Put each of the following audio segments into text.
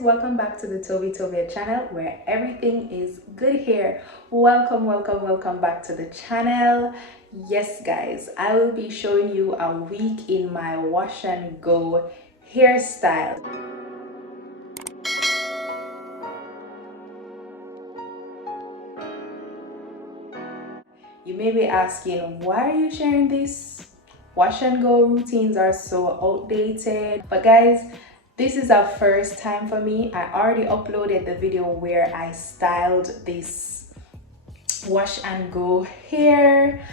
welcome back to the Tovi Tovia channel where everything is good hair. Welcome back to the channel. Yes guys, I will be showing you a week in my wash and go hairstyle. You may be asking, why are you sharing this? Wash and go routines are so outdated, but guys, this is a first time for me. I already uploaded the video where I styled this wash and go hair.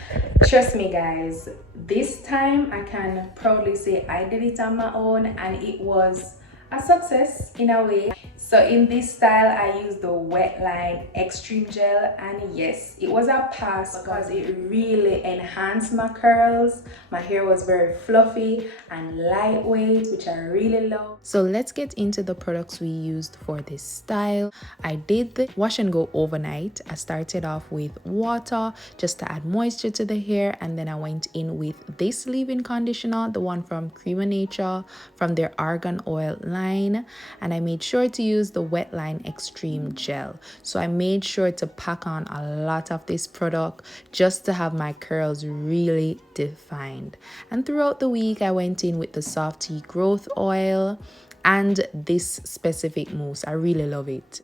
Trust me guys, this time I can proudly say I did it on my own and it was a success in a way. So in this style I used the wet line extreme gel, and yes, it was a pass because it really enhanced my curls. My hair was very fluffy and lightweight, which I really love. So let's get into the products we used for this style. I did the wash and go overnight. I started off with water just to add moisture to the hair, and then I went in with this leave-in conditioner, the one from Cream of Nature from their argan oil line, and I made sure to use the wet line extreme gel. So I made sure to pack on a lot of this product just to have my curls really defined. And throughout the week I went in with the soft tea growth oil and this specific mousse. I really love it.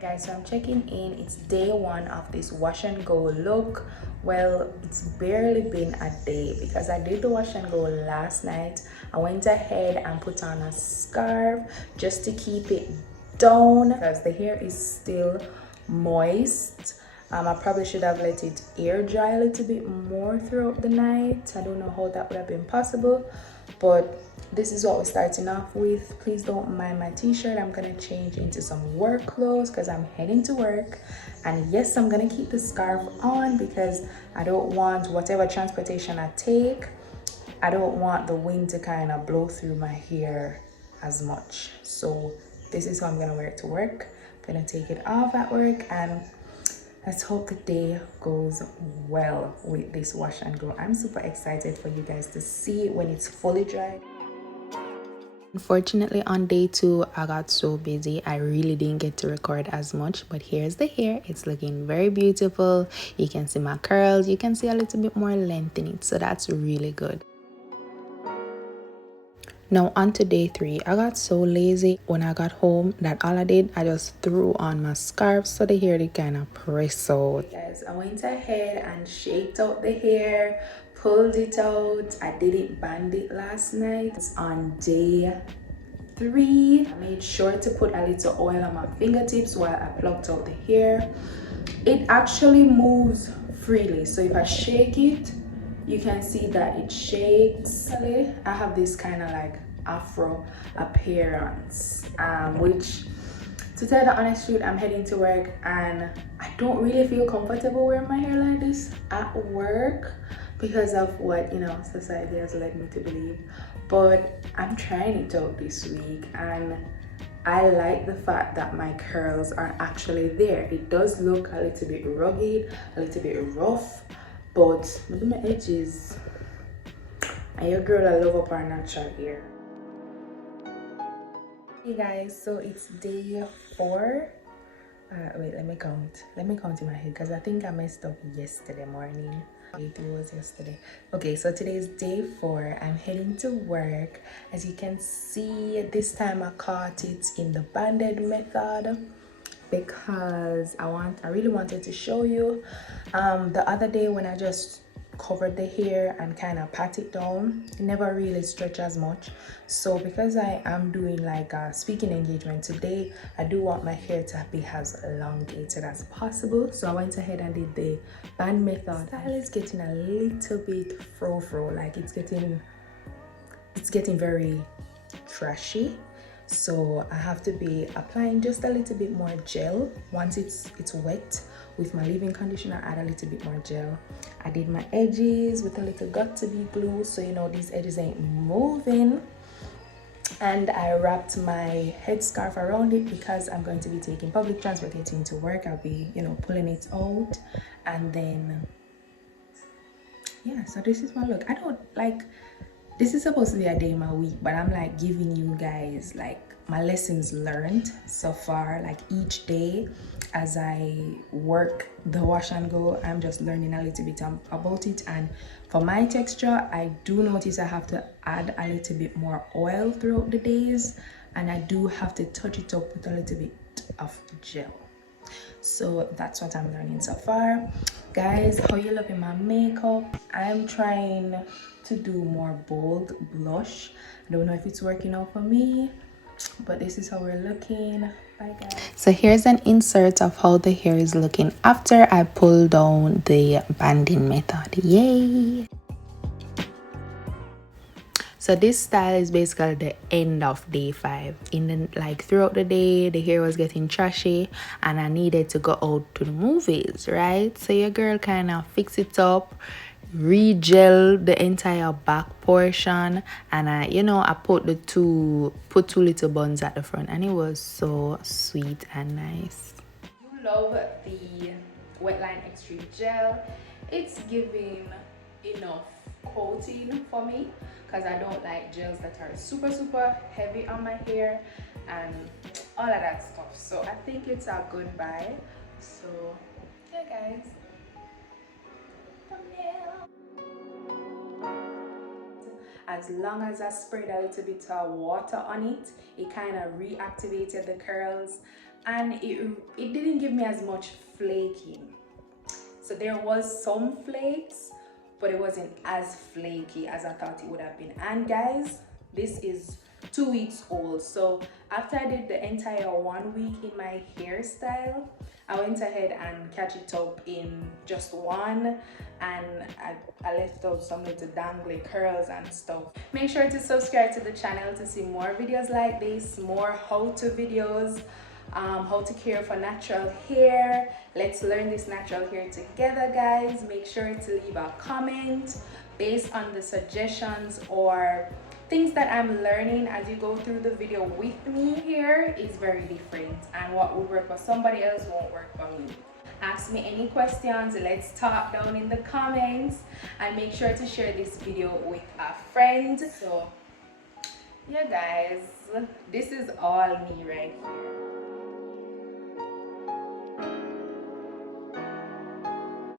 Guys, so I'm checking in. It's day one of this wash and go look. Well, it's barely been a day because I did the wash and go last night. I went ahead and put on a scarf just to keep it down because the hair is still moist. I probably should have let it air dry a little bit more throughout the night. I don't know how that would have been possible, but this is what we're starting off with. Please don't mind my t-shirt. I'm gonna change into some work clothes because I'm heading to work. And yes, I'm gonna keep the scarf on because I don't want whatever transportation I take, I don't want the wind to kind of blow through my hair as much. So this is how I'm gonna wear it to work. I'm gonna take it off at work, and let's hope the day goes well with this wash and go. I'm super excited for you guys to see it when it's fully dry. Unfortunately, on day 2 I got so busy I really didn't get to record as much, but here's the hair. It's looking very beautiful. You can see my curls, you can see a little bit more length in it, so that's really good. Now on to day 3, I got so lazy when I got home that all I did, I just threw on my scarf so the hair did kind of press out. Okay, guys, I went ahead and shaped out the hair, pulled it out. I didn't band it last night. It's on day 3. I made sure to put a little oil on my fingertips while I plucked out the hair. It actually moves freely, so if I shake it, you can see that it shakes. I have this kind of like afro appearance, which, to tell the honest truth, I'm heading to work and I don't really feel comfortable wearing my hair like this at work because of what, you know, society has led me to believe. But I'm trying it out this week and I like the fact that my curls are actually there. It does look a little bit rugged, a little bit rough, but look at my edges. And your girl, I love up our natural hair. Hey guys, so it's day 4. Wait, let me count in my head because I think I messed up yesterday morning. It was yesterday. Okay, so today is day 4. I'm heading to work. As you can see, this time I caught it in the banded method because I really wanted to show you. The other day when I just covered the hair and kind of pat it down, it never really stretched as much. So because I am doing like a speaking engagement today, I do want my hair to be as elongated as possible, so I went ahead and did the band method. Style is getting a little bit fro, like it's getting very trashy, so I have to be applying just a little bit more gel. Once it's wet with my leave-in conditioner, add a little bit more gel. I did my edges with a little got-to-be glue, so you know these edges ain't moving. And I wrapped my headscarf around it because I'm going to be taking public transportation to work. I'll be, you know, pulling it out, and then yeah, so this is my look. I don't like this is supposed to be a day in my week, but I'm like giving you guys like my lessons learned so far, like each day as I work the wash and go. I'm just learning a little bit about it. And for my texture, I do notice I have to add a little bit more oil throughout the days, and I do have to touch it up with a little bit of gel. So that's what I'm learning so far. Guys, how you loving my makeup? I'm trying to do more bold blush. I don't know if it's working out for me, but this is how we're looking. Bye guys. So here's an insert of how the hair is looking after I pull down the banding method. Yay! So this style is basically the end of day 5. Like throughout the day, the hair was getting trashy and I needed to go out to the movies, right? So your girl kind of fix it up, re-gel the entire back portion, and I put two little buns at the front, and it was so sweet and nice. You love the Wetline Extreme Gel. It's giving enough coating for me because I don't like gels that are super heavy on my hair and all of that stuff. So I think it's a good buy. So yeah guys, thumbnail. As long as I sprayed a little bit of water on it, it kind of reactivated the curls, and it didn't give me as much flaking. So there was some flakes, but it wasn't as flaky as I thought it would have been. And guys, this is 2 weeks old. So after I did the entire 1 week in my hairstyle, I went ahead and catch it up in just one, and I left out some little dangly curls and stuff. Make sure to subscribe to the channel to see more videos like this, more how-to videos, how to care for natural hair. Let's learn this natural hair together, guys. Make sure to leave a comment based on the suggestions or things that I'm learning as you go through the video with me. Here is very different, and what would work for somebody else won't work for me. Ask me any questions, let's talk down in the comments, and make sure to share this video with a friend. So yeah guys, this is all me right here.